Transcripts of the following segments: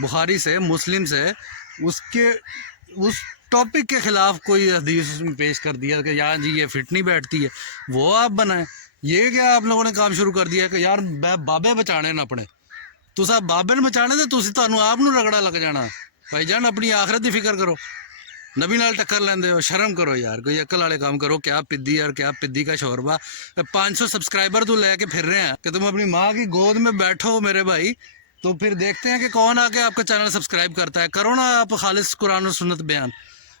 بخاری سے مسلم سے اس ٹاپک کے خلاف کوئی حدیث اس میں پیش کر دیا کہ یار جی یہ فٹ نہیں بیٹھتی ہے، وہ آپ بنائیں۔ یہ کیا آپ لوگوں نے کام شروع کر دیا کہ یار بابے بچانے نا اپنے، تسا بابے نے بچانے تے تسی تانوں آپ نو رگڑا لگ جانا۔ بھائی جان اپنی آخرت دی فکر کرو، نبی نال ٹکر لیندے ہو، شرم کرو یار، کوئی عقل والے کام کرو۔ کیا پدی یار، کیا پدی کا شوربہ، 500 سبسکرائبر تو لے کے پھر رہے ہیں کہ تم اپنی ماں کی گود میں بیٹھو میرے بھائی، تو پھر دیکھتے ہیں کہ کون آ کے آپ کا چینل سبسکرائب کرتا ہے۔ کرو نا آپ خالص قرآن اور سنت بیان۔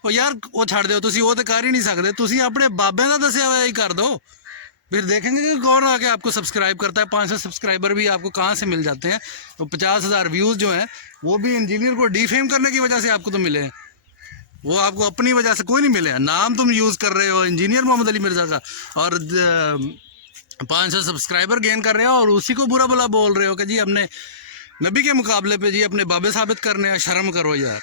او یار وہ چھڑ دیو، تسی وہ تو کر ہی نہیں سکتے، تسی اپنے بابے کا دسیا ہوا ہی کر دو، پھر دیکھیں گے کہ کون آ کے آپ کو سبسکرائب کرتا ہے۔ 500 سبسکرائبر بھی آپ کو کہاں سے مل جاتے ہیں، تو 50,000 ویوز جو ہیں وہ بھی انجینئر کو ڈی فیم کرنے کی وجہ سے آپ کو تو ملے ہیں، وہ آپ کو اپنی وجہ سے کوئی نہیں ملے ہیں۔ نام تم یوز کر رہے ہو انجینئر محمد علی مرزا کا، اور 500 سبسکرائبر گین کر رہے ہو، اور اسی کو برا بلا بول رہے ہو کہ جی ہم نے نبی کے مقابلے پہ جی اپنے بابے ثابت کرنے ہیں۔ شرم کرو یار،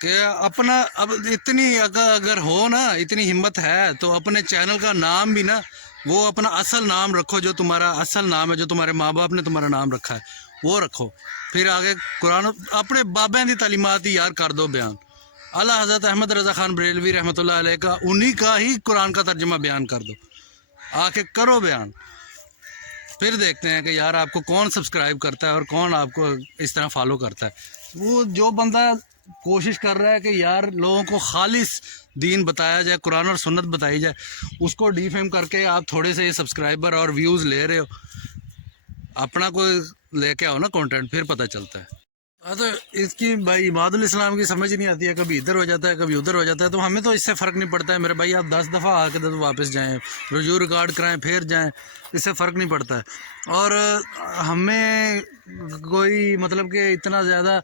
کہ اپنا اب اتنی اگر ہو نا، اتنی ہمت ہے تو اپنے چینل کا نام بھی نا وہ اپنا اصل نام رکھو، جو تمہارا اصل نام ہے، جو تمہارے ماں باپ نے تمہارا نام رکھا ہے وہ رکھو۔ پھر آگے قرآن اپنے بابے دی تعلیمات ہی یار کر دو بیان۔ اعلیٰ حضرت احمد رضا خان بریلوی رحمۃ اللہ علیہ کا انہی کا ہی قرآن کا ترجمہ بیان کر دو، آ کے کرو بیان، پھر دیکھتے ہیں کہ یار آپ کو کون سبسکرائب کرتا ہے اور کون آپ کو اس طرح فالو کرتا ہے۔ وہ جو بندہ کوشش کر رہا ہے کہ یار لوگوں کو خالص دین بتایا جائے، قرآن اور سنت بتائی جائے، اس کو ڈی فیم کر کے آپ تھوڑے سے سبسکرائبر اور ویوز لے رہے ہو، اپنا کوئی لے کے آؤ نا کنٹینٹ، پھر پتہ چلتا ہے۔ ہاں تو اس کی بھائی عماد الاسلام کی سمجھ نہیں آتی ہے، کبھی ادھر ہو جاتا ہے کبھی ادھر ہو جاتا ہے، تو ہمیں تو اس سے فرق نہیں پڑتا ہے میرے بھائی، آپ 10 دفعہ آ کے تو واپس جائیں، رجوع ریکارڈ کرائیں پھر جائیں، اس سے فرق نہیں پڑتا ہے۔ اور ہمیں کوئی مطلب کہ اتنا زیادہ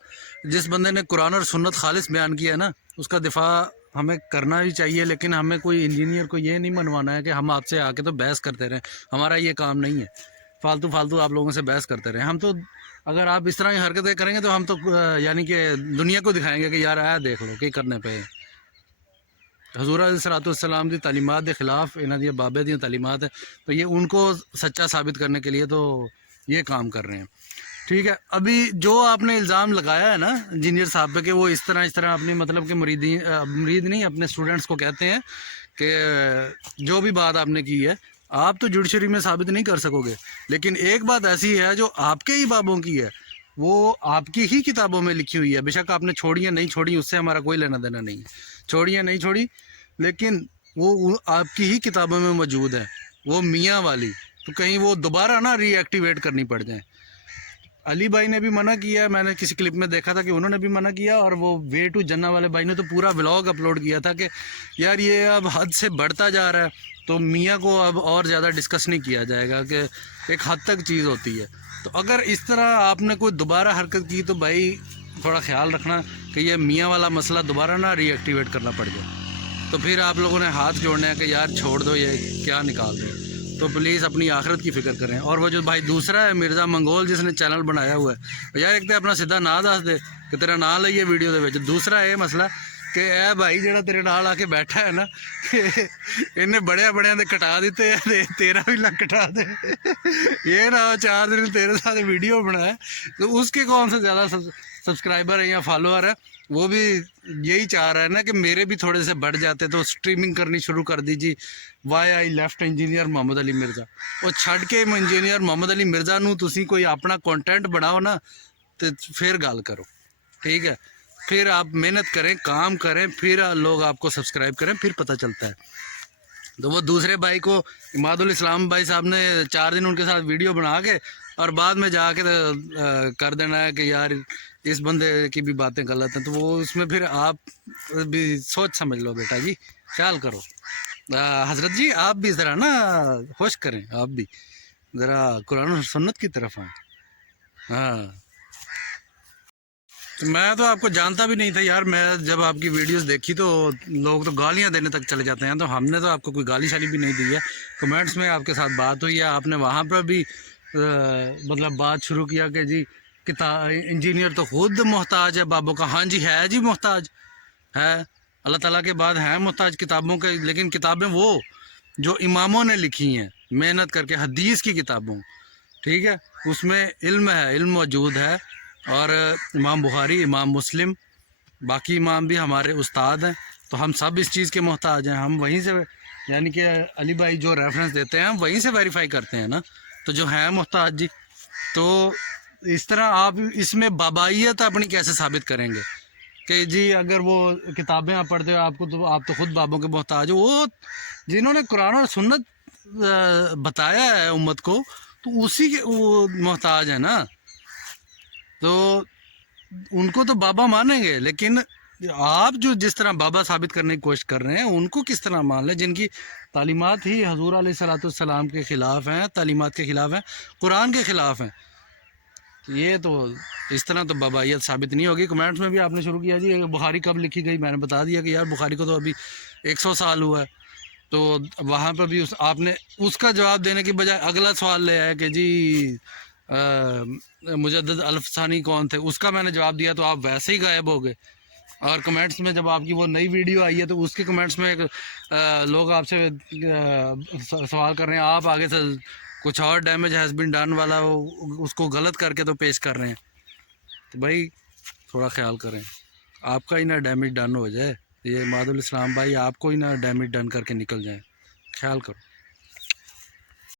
جس بندے نے قرآن اور سنت خالص بیان کیا ہے نا، اس کا دفاع ہمیں کرنا بھی چاہیے، لیکن ہمیں کوئی انجینئر کو یہ نہیں منوانا ہے کہ ہم آپ سے آ کے تو بحث کرتے رہیں، ہمارا یہ کام نہیں ہے فالتو آپ لوگوں سے بحث کرتے رہیں۔ ہم تو اگر آپ اس طرح کی حرکتیں کریں گے تو ہم تو یعنی کہ دنیا کو دکھائیں گے کہ یار آیا دیکھ لو کہ کرنے پہ حضور علیہ الصلوۃ والسلام دی تعلیمات کے خلاف انہاں دی بابے دی تعلیمات ہے، تو یہ ان کو سچا ثابت کرنے کے لیے تو یہ کام کر رہے ہیں۔ ٹھیک ہے، ابھی جو آپ نے الزام لگایا ہے نا انجینئر صاحب پہ کہ وہ اس طرح اپنی مطلب کہ مرید نہیں اپنے اسٹوڈنٹس کو کہتے ہیں کہ جو بھی بات آپ نے کی ہے آپ تو جوڈیشری میں ثابت نہیں کر سکو گے، لیکن ایک بات ایسی ہے جو آپ کے ہی بابوں کی ہے، وہ آپ کی ہی کتابوں میں لکھی ہوئی ہے، بے شک آپ نے چھوڑی ہے نہیں چھوڑی اس سے ہمارا کوئی لینا دینا نہیں ہے، چھوڑی ہے نہیں چھوڑی، لیکن وہ آپ کی ہی کتابوں میں موجود ہے، وہ میاں والی، تو کہیں وہ دوبارہ نا ری ایکٹیویٹ کرنی پڑ جائیں۔ علی بھائی نے بھی منع کیا ہے، میں نے کسی کلپ میں دیکھا تھا کہ انہوں نے بھی منع کیا، اور وہ وے ٹو جنہ والے بھائی نے تو پورا ولاگ اپلوڈ کیا تھا کہ یار یہ اب حد سے بڑھتا جا رہا ہے، تو میاں کو اب اور زیادہ ڈسکس نہیں کیا جائے گا، کہ ایک حد تک چیز ہوتی ہے۔ تو اگر اس طرح آپ نے کوئی دوبارہ حرکت کی تو بھائی تھوڑا خیال رکھنا کہ یہ میاں والا مسئلہ دوبارہ نہ ری ایکٹیویٹ کرنا پڑ جائے، تو پھر آپ لوگوں نے ہاتھ جوڑنے ہیں کہ یار چھوڑ دو یہ کیا نکال رہے ہیں، تو پلیز اپنی آخرت کی فکر کریں۔ اور وہ جو بھائی دوسرا ہے مرزا منگول جس نے چینل بنایا ہوا ہے، یار ایک تو اپنا سیدھا نا دس دے کہ تیرا نام لئیے ویڈیو دے وچ، دوسرا یہ مسئلہ کہ اے بھائی جڑا تیرے نال آ کے بیٹھا ہے نا انہیں بڑے دے کٹا دیتے ہیں، تیرا بھی لگ کٹا دے، یہ نہ ہو 4 دن تیرے ساتھ ویڈیو بنائے تو اس کے کون سے زیادہ سبسکرائبر ہیں یا فالوور ہے، وہ بھی یہی چاہ رہا ہے نا کہ میرے بھی تھوڑے سے بڑھ جاتے تو سٹریمنگ کرنی شروع کر دیجیے، وائی آئی لیفٹ انجینئر محمد علی مرزا، وہ چھڑ کے انجینئر محمد علی مرزا نو تسی کوئی اپنا کنٹینٹ بناؤ نا تو پھر گل کرو، ٹھیک ہے، پھر آپ محنت کریں کام کریں، پھر لوگ آپ کو سبسکرائب کریں، پھر پتہ چلتا ہے۔ تو وہ دوسرے بھائی کو عماد الاسلام بھائی صاحب نے 4 دن ان کے ساتھ ویڈیو بنا کے اور بعد میں جا کے کر دینا ہے کہ یار اس بندے کی بھی باتیں غلط ہیں، تو وہ اس میں پھر آپ بھی سوچ سمجھ لو بیٹا جی، خیال کرو۔ حضرت جی آپ بھی ذرا نا ہوش کریں، آپ بھی ذرا قرآن و سنت کی طرف آئیں۔ ہاں میں تو آپ کو جانتا بھی نہیں تھا یار، میں جب آپ کی ویڈیوز دیکھی تو لوگ تو گالیاں دینے تک چلے جاتے ہیں، تو ہم نے تو آپ کو کوئی گالی شالی بھی نہیں دی ہے، کمنٹس میں آپ کے ساتھ بات ہوئی ہے، آپ نے وہاں پر بھی مطلب بات شروع کیا کہ جی انجینئر تو خود محتاج ہے بابوں کا، ہاں جی ہے جی محتاج ہے، اللہ تعالیٰ کے بعد ہیں محتاج کتابوں کے، لیکن کتابیں وہ جو اماموں نے لکھی ہیں محنت کر کے، حدیث کی کتابوں، ٹھیک ہے، اس میں علم ہے، علم موجود ہے، اور امام بخاری، امام مسلم، باقی امام بھی ہمارے استاد ہیں، تو ہم سب اس چیز کے محتاج ہیں. ہم وہیں سے یعنی کہ علی بھائی جو ریفرنس دیتے ہیں ہم وہیں سے ویریفائی کرتے ہیں نا، تو جو ہیں محتاج جی. تو اس طرح آپ اس میں بابائیت اپنی کیسے ثابت کریں گے کہ جی اگر وہ کتابیں آپ پڑھتے ہو آپ تو خود بابوں کے محتاج ہو؟ وہ جنہوں نے قرآن اور سنت بتایا ہے امت کو، تو اسی کے وہ محتاج ہیں نا. تو ان کو تو بابا مانیں گے، لیکن آپ جو جس طرح بابا ثابت کرنے کی کوشش کر رہے ہیں ان کو کس طرح مان لیں، جن کی تعلیمات ہی حضور علیہ الصلوۃ والسلام کے خلاف ہیں، تعلیمات کے خلاف ہیں، قرآن کے خلاف ہیں. یہ تو اس طرح تو بابائیت ثابت نہیں ہوگی. کمنٹس میں بھی آپ نے شروع کیا جی بخاری کب لکھی گئی، میں نے بتا دیا کہ یار بخاری کو تو ابھی 100 سال ہوا ہے. تو وہاں پہ بھی آپ نے اس کا جواب دینے کی بجائے اگلا سوال لے آیا کہ جی مجدد الف ثانی کون تھے، اس کا میں نے جواب دیا تو آپ ویسے ہی غائب ہو گئے. اور کمنٹس میں جب آپ کی وہ نئی ویڈیو آئی ہے تو اس کے کمنٹس میں لوگ آپ سے سوال کر رہے ہیں، آپ آگے سے کچھ اور ڈیمیج ہیز بین ڈن والا اس کو غلط کر کے تو پیش کر رہے ہیں. تو بھائی تھوڑا خیال کریں، آپ کا ہی نہ ڈیمیج ڈن ہو جائے، یہ ماد الاسلام بھائی آپ کو ہی نہ ڈیمیج ڈن کر کے نکل جائیں. خیال کرو.